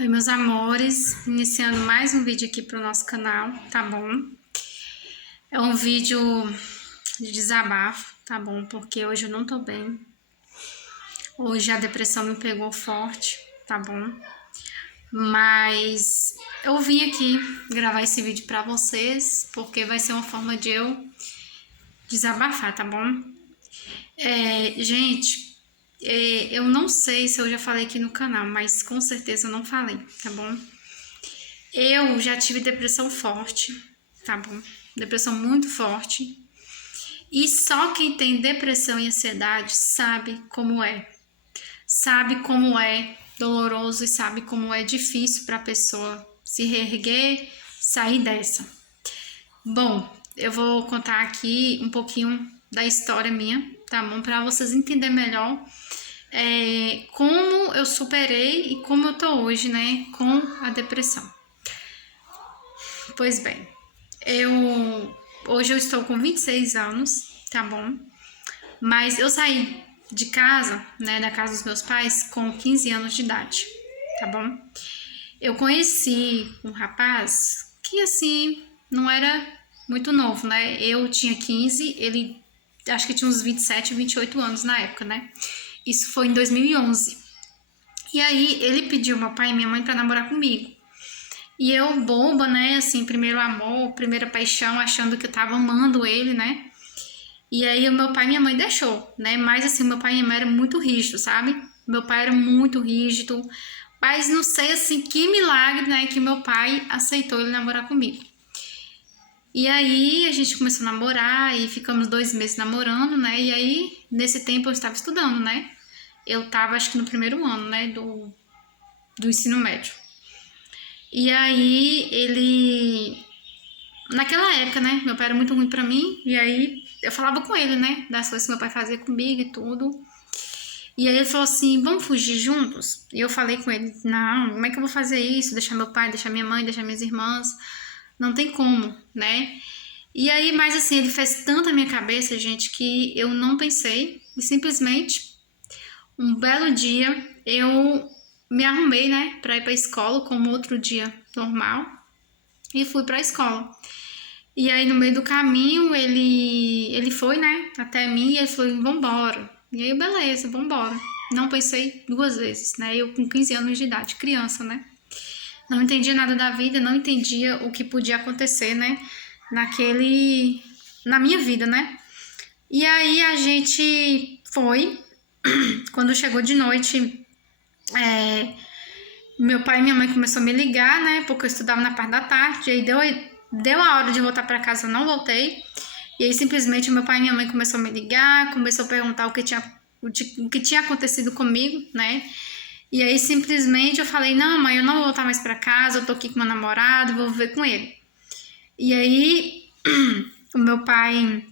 Oi, meus amores, iniciando mais um vídeo aqui pro nosso canal, tá bom? É um vídeo de desabafo, tá bom? Porque hoje eu não tô bem. Hoje a depressão me pegou forte, tá bom? Mas eu vim aqui gravar esse vídeo pra vocês, porque vai ser uma forma de eu desabafar, tá bom? Gente, eu não sei se eu já falei aqui no canal, mas com certeza eu não falei, tá bom? Eu já tive depressão forte, tá bom? Depressão muito forte. E só quem tem depressão e ansiedade sabe como é. Sabe como é doloroso e sabe como é difícil para a pessoa se reerguer, sair dessa. Bom, eu vou contar aqui um pouquinho da história minha, tá bom? Para vocês entenderem melhor como eu superei e como eu tô hoje, né, com a depressão. Pois bem, hoje eu estou com 26 anos, tá bom? Mas eu saí de casa, né, da casa dos meus pais com 15 anos de idade, tá bom? Eu conheci um rapaz que, assim, não era muito novo, né? Eu tinha 15, ele acho que tinha uns 27, 28 anos na época, né? Isso foi em 2011. E aí ele pediu meu pai e minha mãe pra namorar comigo. E eu, boba, né, assim, primeiro amor, primeira paixão, achando que eu tava amando ele, né? E aí o meu pai e minha mãe deixou, né? Mas assim, meu pai e minha mãe eram muito rígidos, sabe? Meu pai era muito rígido, mas não sei, assim, que milagre, né, que meu pai aceitou ele namorar comigo. E aí a gente começou a namorar e ficamos 2 meses namorando, né? E aí, nesse tempo eu estava estudando, né? Eu tava, acho que no primeiro ano, né, do ensino médio. E aí ele... Naquela época, né, meu pai era muito ruim pra mim, e aí eu falava com ele, né, das coisas que meu pai fazia comigo e tudo. E aí ele falou assim, vamos fugir juntos? E eu falei com ele, não, como é que eu vou fazer isso? Deixar meu pai, deixar minha mãe, deixar minhas irmãs? Não tem como, né? E aí, mas assim, ele fez tanto a minha cabeça, gente, que eu não pensei, e simplesmente, um belo dia, eu me arrumei, né, pra ir pra escola, como outro dia normal, e fui pra escola. E aí, no meio do caminho, ele foi, né, até mim e ele falou, vambora. E aí, beleza, vambora. Não pensei 2 vezes, né, eu com 15 anos de idade, criança, né. Não entendia nada da vida, não entendia o que podia acontecer, né, na minha vida, né. E aí, a gente foi, quando chegou de noite, meu pai e minha mãe começaram a me ligar, né, porque eu estudava na parte da tarde, e aí deu a hora de voltar para casa, eu não voltei. E aí simplesmente meu pai e minha mãe começaram a me ligar, começou a perguntar o que tinha acontecido comigo, né? E aí simplesmente eu falei, não, mãe, eu não vou voltar mais para casa, eu tô aqui com meu namorado, vou viver com ele. E aí o meu pai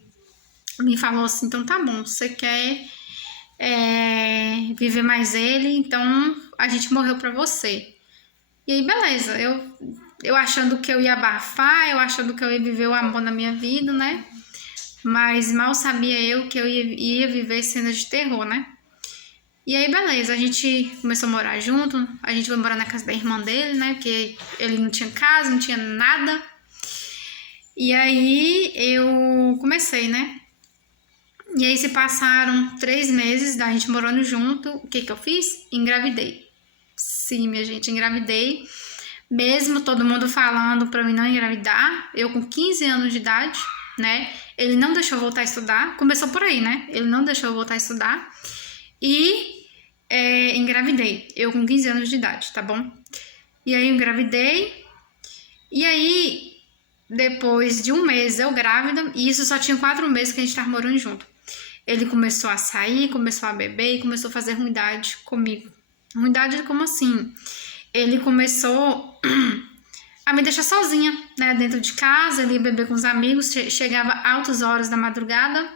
me falou assim, então tá bom, você quer viver mais ele, então a gente morreu pra você. E aí beleza, eu achando que eu ia abafar, eu achando que eu ia viver o amor na minha vida, né? Mas mal sabia eu que eu ia viver cenas de terror, né? E aí, beleza, a gente começou a morar junto, a gente foi morar na casa da irmã dele, né? Porque ele não tinha casa, não tinha nada. E aí, eu comecei, né? E aí, se passaram 3 meses da gente morando junto, o que que eu fiz? Engravidei. Sim, minha gente, engravidei. Mesmo todo mundo falando pra mim não engravidar, eu com 15 anos de idade, né? Ele não deixou eu voltar a estudar. Começou por aí, né? Ele não deixou eu voltar a estudar. E engravidei. Eu com 15 anos de idade, tá bom? E aí eu engravidei. E aí, depois de 1 mês eu grávida, e isso só tinha 4 meses que a gente tava morando junto. Ele começou a sair, começou a beber e começou a fazer ruindade comigo. Ruindade como assim? Ele começou a me deixar sozinha, né, dentro de casa, ele ia beber com os amigos, chegava altas horas da madrugada.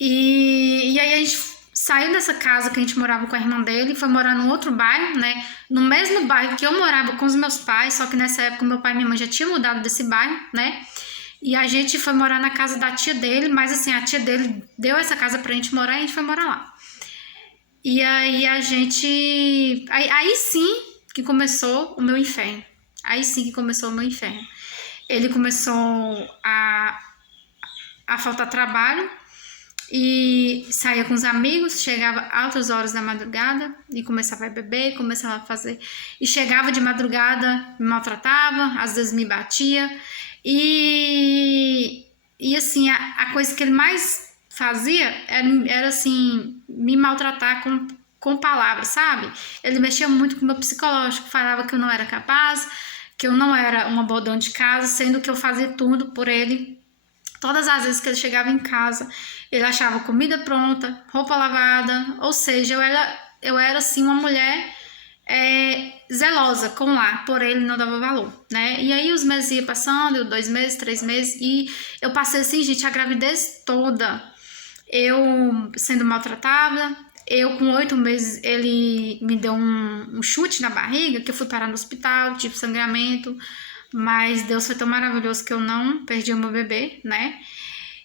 E aí a gente saiu dessa casa que a gente morava com a irmã dele e foi morar num outro bairro, né, no mesmo bairro que eu morava com os meus pais, só que nessa época meu pai e minha mãe já tinham mudado desse bairro, né, e a gente foi morar na casa da tia dele, mas assim, a tia dele deu essa casa pra gente morar e a gente foi morar lá. E aí a gente... Aí sim que começou o meu inferno. Aí sim que começou o meu inferno. Ele começou a faltar trabalho e saía com os amigos, chegava altas horas da madrugada e começava a beber, começava a fazer... E chegava de madrugada, me maltratava, às vezes me batia. E assim, a coisa que ele mais fazia era assim, me maltratar com palavras, sabe? Ele mexia muito com o meu psicológico, falava que eu não era capaz, que eu não era uma boa dona de casa, sendo que eu fazia tudo por ele. Todas as vezes que ele chegava em casa, ele achava comida pronta, roupa lavada, ou seja, eu era assim uma mulher zelosa com o lar, porém ele não dava valor, né? E aí os meses iam passando, 2 meses, 3 meses, e eu passei assim, gente, a gravidez toda, eu sendo maltratada. Eu com 8 meses, ele me deu um chute na barriga, que eu fui parar no hospital, tive sangramento, mas Deus foi tão maravilhoso que eu não perdi o meu bebê, né?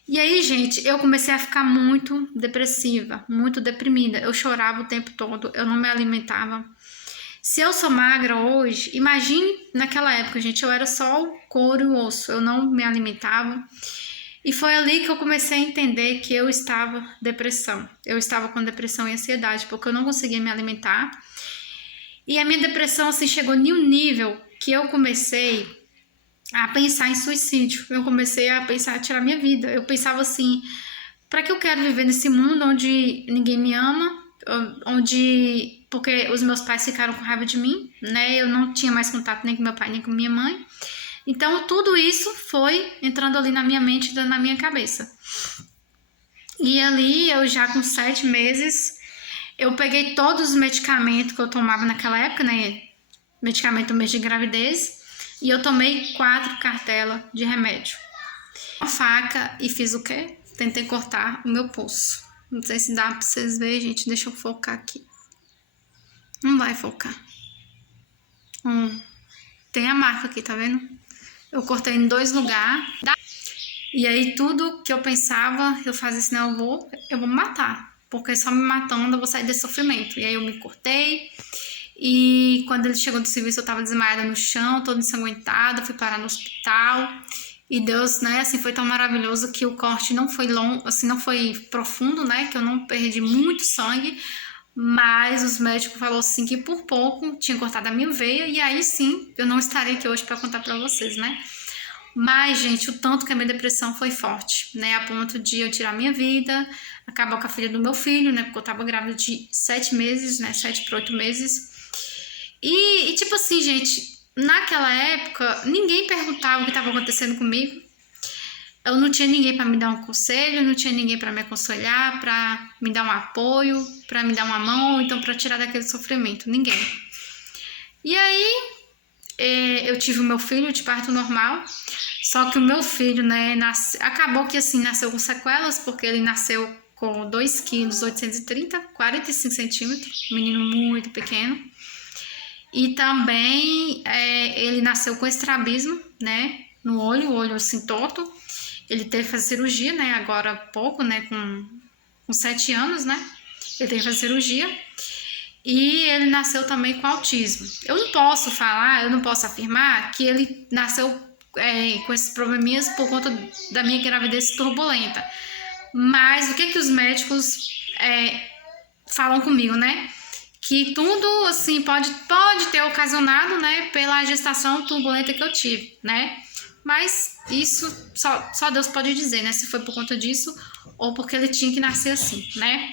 E aí, gente, eu comecei a ficar muito depressiva, muito deprimida. Eu chorava o tempo todo, eu não me alimentava. Se eu sou magra hoje, imagine naquela época, gente, eu era só o couro e o osso, eu não me alimentava. E foi ali que eu comecei a entender que eu estava depressão. Eu estava com depressão e ansiedade, porque eu não conseguia me alimentar. E a minha depressão, assim, chegou em um nível que eu comecei a pensar em suicídio. Eu comecei a pensar em tirar minha vida. Eu pensava assim, para que eu quero viver nesse mundo onde ninguém me ama, onde... Porque os meus pais ficaram com raiva de mim, né? Eu não tinha mais contato nem com meu pai, nem com minha mãe. Então, tudo isso foi entrando ali na minha mente e na minha cabeça. E ali, eu já com 7 meses, eu peguei todos os medicamentos que eu tomava naquela época, né? Medicamento mês de gravidez. E eu tomei 4 cartelas de remédio. Uma faca e fiz o quê? Tentei cortar o meu pulso. Não sei se dá pra vocês verem, gente. Deixa eu focar aqui. Não vai focar. Tem a marca aqui, tá vendo? Eu cortei em 2 lugares. E aí tudo que eu pensava, eu fazia assim, não, eu vou me matar. Porque só me matando eu vou sair desse sofrimento. E aí eu me cortei. E quando ele chegou do serviço, eu tava desmaiada no chão, toda ensanguentada, fui parar no hospital. E Deus, né, assim, foi tão maravilhoso que o corte não foi longo, assim, não foi profundo, né, que eu não perdi muito sangue. Mas os médicos falaram assim que por pouco tinha cortado a minha veia. E aí sim, eu não estarei aqui hoje para contar para vocês, né. Mas, gente, o tanto que a minha depressão foi forte, né, a ponto de eu tirar minha vida, acabar com a filha do meu filho, né, porque eu tava grávida de 7 meses, né, 7 para 8 meses. E tipo assim, gente, naquela época, ninguém perguntava o que estava acontecendo comigo. Eu não tinha ninguém para me dar um conselho, não tinha ninguém para me aconselhar, para me dar um apoio, para me dar uma mão, então para tirar daquele sofrimento, ninguém. E aí, eu tive o meu filho de parto normal, só que o meu filho, né, acabou que assim, nasceu com sequelas, porque ele nasceu com 2 quilos 830, 45 centímetros, um menino muito pequeno. E também ele nasceu com estrabismo, né, no olho, o olho assim torto. Ele teve que fazer cirurgia, né, agora há pouco, né, com 7 anos, né, ele teve que fazer cirurgia. E ele nasceu também com autismo. Eu não posso falar, eu não posso afirmar que ele nasceu com esses probleminhas por conta da minha gravidez turbulenta. Mas o que os médicos falam comigo, né? Que tudo, assim, pode ter ocasionado, né, pela gestação turbulenta que eu tive, né? Mas isso só Deus pode dizer, né? Se foi por conta disso ou porque ele tinha que nascer assim, né?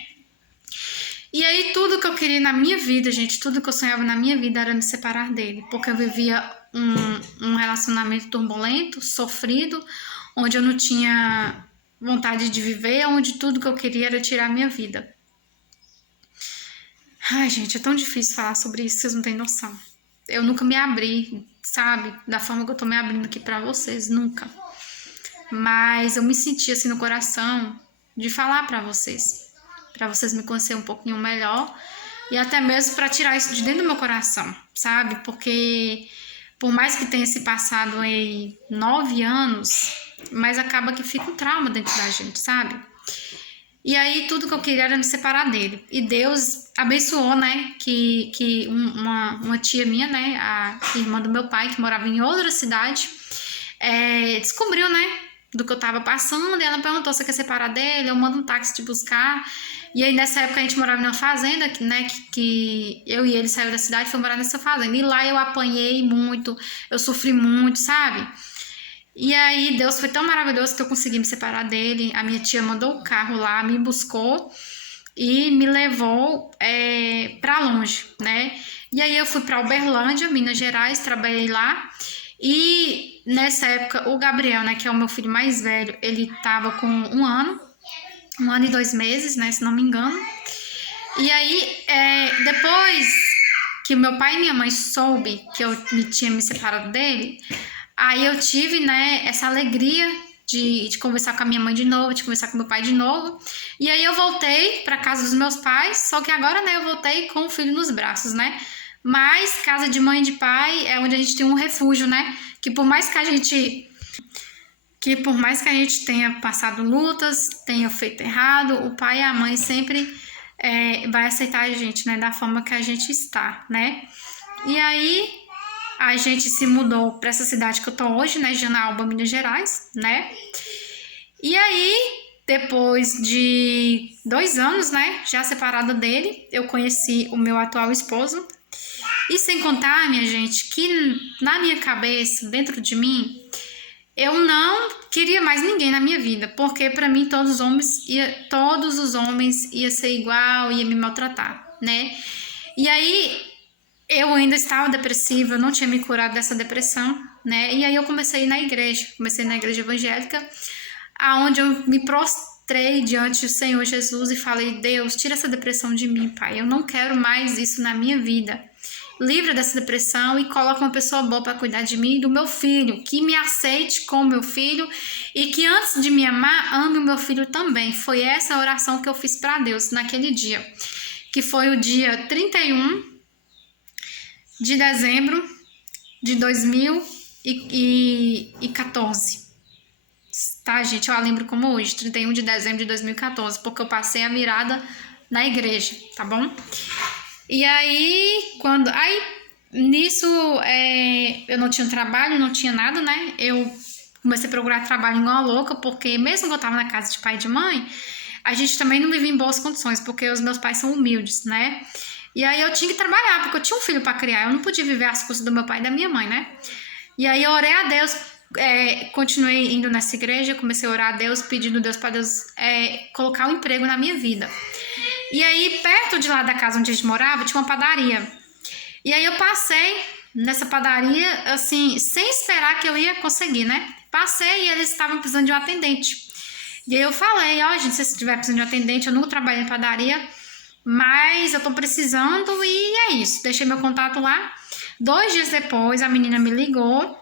E aí tudo que eu queria na minha vida, gente, tudo que eu sonhava na minha vida era me separar dele. Porque eu vivia um relacionamento turbulento, sofrido, onde eu não tinha vontade de viver, onde tudo que eu queria era tirar a minha vida. Ai, gente, é tão difícil falar sobre isso, vocês não têm noção. Eu nunca me abri, sabe? Da forma que eu tô me abrindo aqui pra vocês, nunca. Mas eu me senti assim no coração de falar pra vocês me conhecer um pouquinho melhor e até mesmo pra tirar isso de dentro do meu coração, sabe? Porque por mais que tenha se passado aí 9 anos, mas acaba que fica um trauma dentro da gente, sabe? E aí tudo que eu queria era me separar dele. E Deus abençoou, né, que uma tia minha, né, a irmã do meu pai, que morava em outra cidade, descobriu, né, do que eu tava passando, e ela perguntou se eu quer separar dele, eu mando um táxi te buscar. E aí nessa época a gente morava numa fazenda, né, que eu e ele saiu da cidade e foi morar nessa fazenda. E lá eu apanhei muito, eu sofri muito, sabe? E aí Deus foi tão maravilhoso que eu consegui me separar dele. A minha tia mandou o carro lá, me buscou e me levou para longe, né? E aí eu fui para Uberlândia, Minas Gerais, trabalhei lá. E nessa época o Gabriel, né, que é o meu filho mais velho, ele tava com 1 ano e 2 meses, né, se não me engano. E aí depois que o meu pai e minha mãe soube que eu tinha me separado dele, aí eu tive, né, essa alegria de conversar com a minha mãe de novo, de conversar com meu pai de novo. E aí eu voltei para casa dos meus pais, só que agora, né, eu voltei com o filho nos braços, né? Mas casa de mãe e de pai é onde a gente tem um refúgio, né? Que por mais que a gente tenha passado lutas, tenha feito errado, o pai e a mãe sempre vai aceitar a gente, né, da forma que a gente está, né? E aí a gente se mudou para essa cidade que eu tô hoje, né, Janaúba, Minas Gerais, né? E aí, depois de 2 anos, né, já separada dele, eu conheci o meu atual esposo. E sem contar, minha gente, que na minha cabeça, dentro de mim, eu não queria mais ninguém na minha vida, porque para mim todos os homens ia ser igual, ia me maltratar, né? E aí eu ainda estava depressiva, eu não tinha me curado dessa depressão, né? E aí eu comecei na igreja evangélica, aonde eu me prostrei diante do Senhor Jesus e falei: Deus, tira essa depressão de mim, Pai, eu não quero mais isso na minha vida. Livra dessa depressão e coloca uma pessoa boa para cuidar de mim e do meu filho, que me aceite como meu filho e que antes de me amar, ame o meu filho também. Foi essa a oração que eu fiz para Deus naquele dia, que foi o dia 31 de dezembro de 2014. Tá, gente? Eu lembro como hoje, 31 de dezembro de 2014, porque eu passei a virada na igreja, tá bom? E aí, nisso, eu não tinha trabalho, não tinha nada, né? Eu comecei a procurar trabalho igual a louca, porque mesmo que eu tava na casa de pai e de mãe, a gente também não vivia em boas condições, porque os meus pais são humildes, né? E aí eu tinha que trabalhar, porque eu tinha um filho para criar, eu não podia viver às custas do meu pai e da minha mãe, né? E aí eu orei a Deus, continuei indo nessa igreja, comecei a orar a Deus, pedindo a Deus para Deus colocar um emprego na minha vida. E aí, perto de lá da casa onde a gente morava, tinha uma padaria. E aí eu passei nessa padaria, assim, sem esperar que eu ia conseguir, né? Passei e eles estavam precisando de um atendente. E aí eu falei: ó, gente, se você estiver precisando de um atendente, eu nunca trabalhei em padaria, mas eu tô precisando e é isso. Deixei meu contato lá. 2 dias depois, a menina me ligou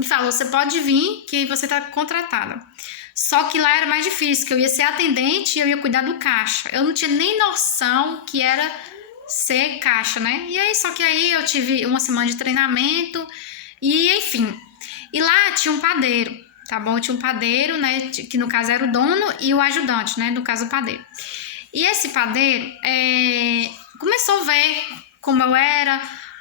e falou: você pode vir, que você tá contratada. Só que lá era mais difícil, que eu ia ser atendente e eu ia cuidar do caixa. Eu não tinha nem noção que era ser caixa, né? E aí, só que aí eu tive 1 semana de treinamento e, enfim. E lá tinha um padeiro, tá bom? Tinha um padeiro, né? Que no caso era o dono e o ajudante, né? No caso, o padeiro. E esse padeiro começou a ver como eu era,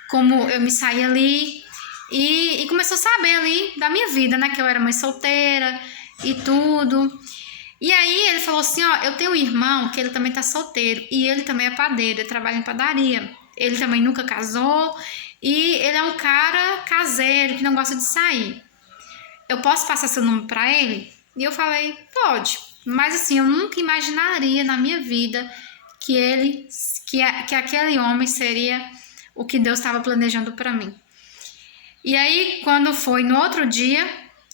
como eu me saía ali e começou a saber ali da minha vida, né? Que eu era mãe solteira e tudo. E aí ele falou assim: ó, eu tenho um irmão que ele também tá solteiro e ele também é padeiro, ele trabalha em padaria. Ele também nunca casou e ele é um cara caseiro que não gosta de sair. Eu posso passar seu nome pra ele? E eu falei: pode. Mas assim, eu nunca imaginaria na minha vida que aquele homem seria o que Deus estava planejando para mim. E aí, quando foi no outro dia,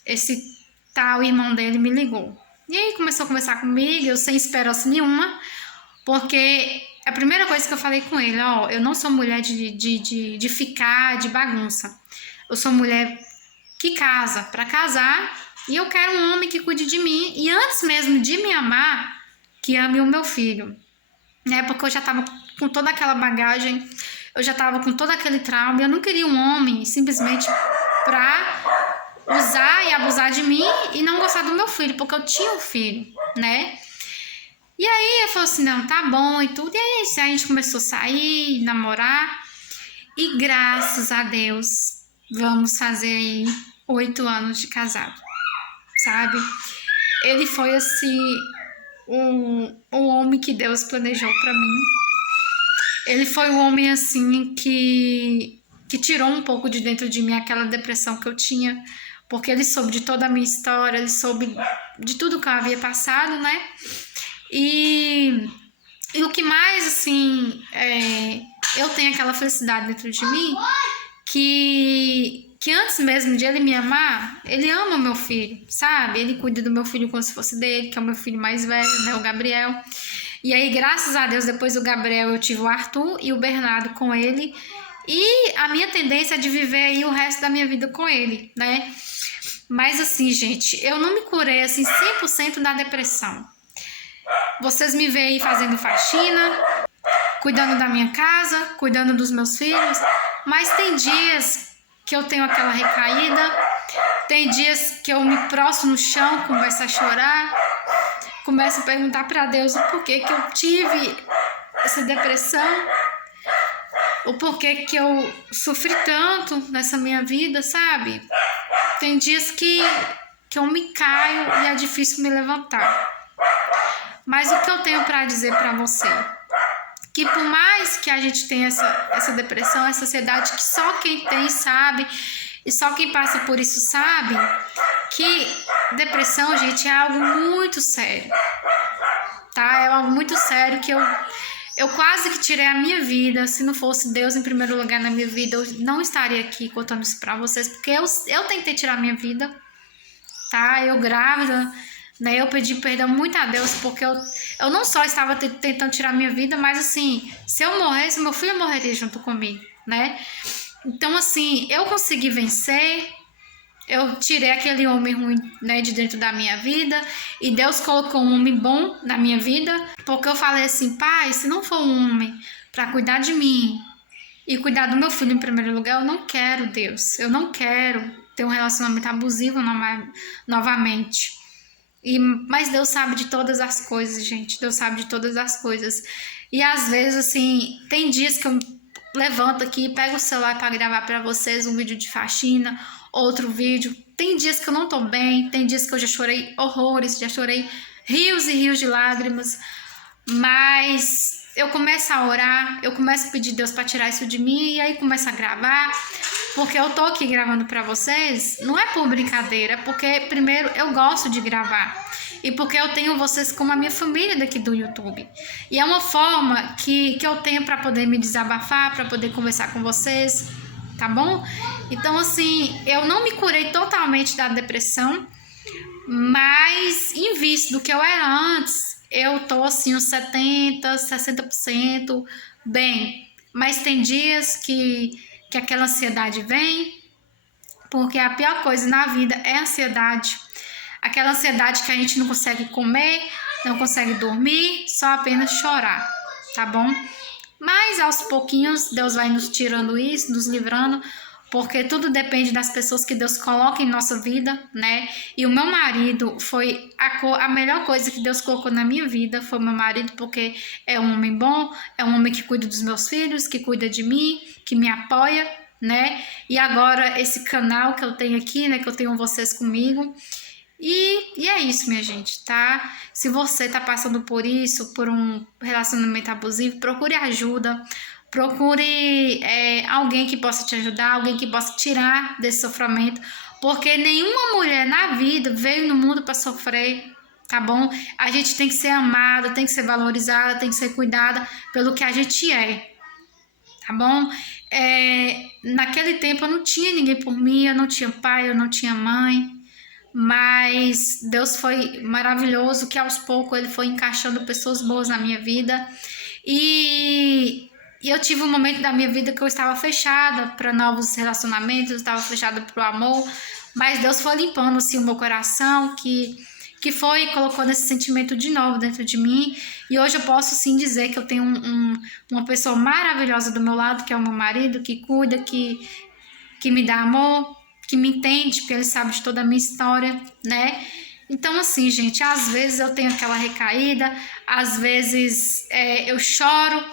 esse tal irmão dele me ligou. E aí começou a conversar comigo, eu sem esperança nenhuma, porque a primeira coisa que eu falei com ele: ó, eu não sou mulher de ficar de bagunça. Eu sou mulher que casa para casar e eu quero um homem que cuide de mim e antes mesmo de me amar, que ame o meu filho, né? Porque eu já tava com toda aquela bagagem, eu já tava com todo aquele trauma, eu não queria um homem simplesmente pra usar e abusar de mim e não gostar do meu filho, porque eu tinha um filho, né? E aí eu falei assim, não, tá bom e tudo. E aí a gente começou a sair, namorar. E graças a Deus, vamos fazer aí 8 anos de casado, sabe? Ele foi assim, um homem que Deus planejou pra mim. Ele foi um homem assim que tirou um pouco de dentro de mim aquela depressão que eu tinha, porque ele soube de toda a minha história, ele soube de tudo que eu havia passado, né? E o que mais, assim, eu tenho aquela felicidade dentro de mim, que antes mesmo de ele me amar, ele ama o meu filho, sabe? Ele cuida do meu filho como se fosse dele, que é o meu filho mais velho, né? O Gabriel. E aí, graças a Deus, depois do Gabriel, eu tive o Arthur e o Bernardo com ele. E a minha tendência é de viver aí o resto da minha vida com ele, né? Mas assim, gente, eu não me curei, assim, 100% da depressão. Vocês me veem aí fazendo faxina, cuidando da minha casa, cuidando dos meus filhos, mas tem dias que eu tenho aquela recaída, tem dias que eu me prostro no chão, começo a chorar, começo a perguntar para Deus o porquê que eu tive essa depressão, o porquê que eu sofri tanto nessa minha vida, sabe? Tem dias que eu me caio e é difícil me levantar. Mas o que eu tenho para dizer para você? Que por mais que a gente tenha essa depressão, essa ansiedade, que só quem tem sabe, e só quem passa por isso sabe, que depressão, gente, é algo muito sério, tá? É algo muito sério que eu quase que tirei a minha vida. Se não fosse Deus em primeiro lugar na minha vida, eu não estaria aqui contando isso pra vocês, porque eu tentei tirar a minha vida, tá? Eu grávida, né? Eu pedi perdão muito a Deus, porque eu não só estava tentando tirar a minha vida, mas assim, se eu morresse, meu filho morreria junto comigo, né? Então, assim, eu consegui vencer, eu tirei aquele homem ruim, né, de dentro da minha vida, e Deus colocou um homem bom na minha vida, porque eu falei assim, pai, se não for um homem para cuidar de mim e cuidar do meu filho em primeiro lugar, eu não quero, Deus, eu não quero ter um relacionamento abusivo novamente. Mas Deus sabe de todas as coisas, gente, Deus sabe de todas as coisas. E às vezes, assim, tem dias que eu levanto aqui, pego o celular para gravar para vocês um vídeo de faxina, outro vídeo. Tem dias que eu não tô bem, tem dias que eu já chorei horrores, já chorei rios e rios de lágrimas, mas eu começo a orar, eu começo a pedir Deus para tirar isso de mim, e aí começo a gravar, porque eu tô aqui gravando para vocês, não é por brincadeira, é porque primeiro eu gosto de gravar, e porque eu tenho vocês como a minha família daqui do YouTube. E é uma forma que eu tenho para poder me desabafar, para poder conversar com vocês, tá bom? Então, assim, eu não me curei totalmente da depressão, mas em vista do que eu era antes, eu tô assim uns 70, 60% bem. Mas tem dias que aquela ansiedade vem, porque a pior coisa na vida é a ansiedade. Aquela ansiedade que a gente não consegue comer, não consegue dormir, só apenas chorar, tá bom? Mas aos pouquinhos Deus vai nos tirando isso, nos livrando, porque tudo depende das pessoas que Deus coloca em nossa vida, né? E o meu marido foi a melhor coisa que Deus colocou na minha vida, foi o meu marido, porque é um homem bom, é um homem que cuida dos meus filhos, que cuida de mim, que me apoia, né? E agora esse canal que eu tenho aqui, né? Que eu tenho vocês comigo. E é isso, minha gente, tá? Se você tá passando por isso, por um relacionamento abusivo, procure ajuda, procure alguém que possa te ajudar, alguém que possa tirar desse sofrimento, porque nenhuma mulher na vida veio no mundo para sofrer, tá bom? A gente tem que ser amada, tem que ser valorizada, tem que ser cuidada pelo que a gente é, tá bom? Naquele tempo eu não tinha ninguém por mim, eu não tinha pai, eu não tinha mãe, mas Deus foi maravilhoso, que aos poucos Ele foi encaixando pessoas boas na minha vida, e eu tive um momento da minha vida que eu estava fechada para novos relacionamentos, eu estava fechada para o amor, mas Deus foi limpando assim o meu coração, que foi colocando esse sentimento de novo dentro de mim, e hoje eu posso sim dizer que eu tenho uma pessoa maravilhosa do meu lado, que é o meu marido, que cuida, que me dá amor, que me entende, porque ele sabe de toda a minha história, né? Então, assim, gente, às vezes eu tenho aquela recaída, às vezes eu choro,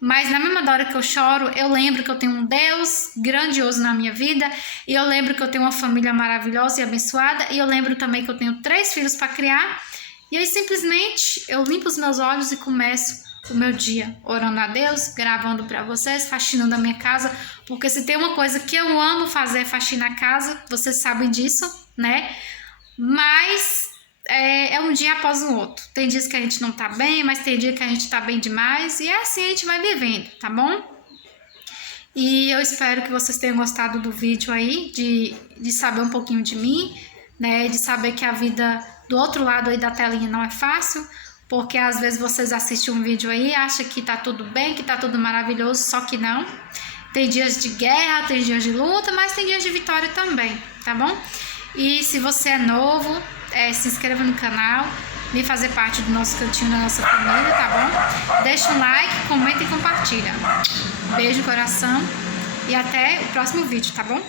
mas na mesma hora que eu choro, eu lembro que eu tenho um Deus grandioso na minha vida, e eu lembro que eu tenho uma família maravilhosa e abençoada, e eu lembro também que eu tenho 3 filhos para criar, e aí simplesmente eu limpo os meus olhos e começo o meu dia orando a Deus, gravando para vocês, faxinando a minha casa, porque se tem uma coisa que eu amo fazer é faxinar a casa, vocês sabem disso, né? Mas é um dia após o outro. Tem dias que a gente não tá bem, mas tem dia que a gente tá bem demais, e é assim a gente vai vivendo, tá bom? E eu espero que vocês tenham gostado do vídeo aí, de saber um pouquinho de mim, né? De saber que a vida do outro lado aí da telinha não é fácil, porque às vezes vocês assistem um vídeo aí e acham que tá tudo bem, que tá tudo maravilhoso, só que não. Tem dias de guerra, tem dias de luta, mas tem dias de vitória também, tá bom? E se você é novo, se inscreva no canal, vem fazer parte do nosso cantinho, da nossa família, tá bom? Deixa um like, comenta e compartilha. Beijo no coração e até o próximo vídeo, tá bom?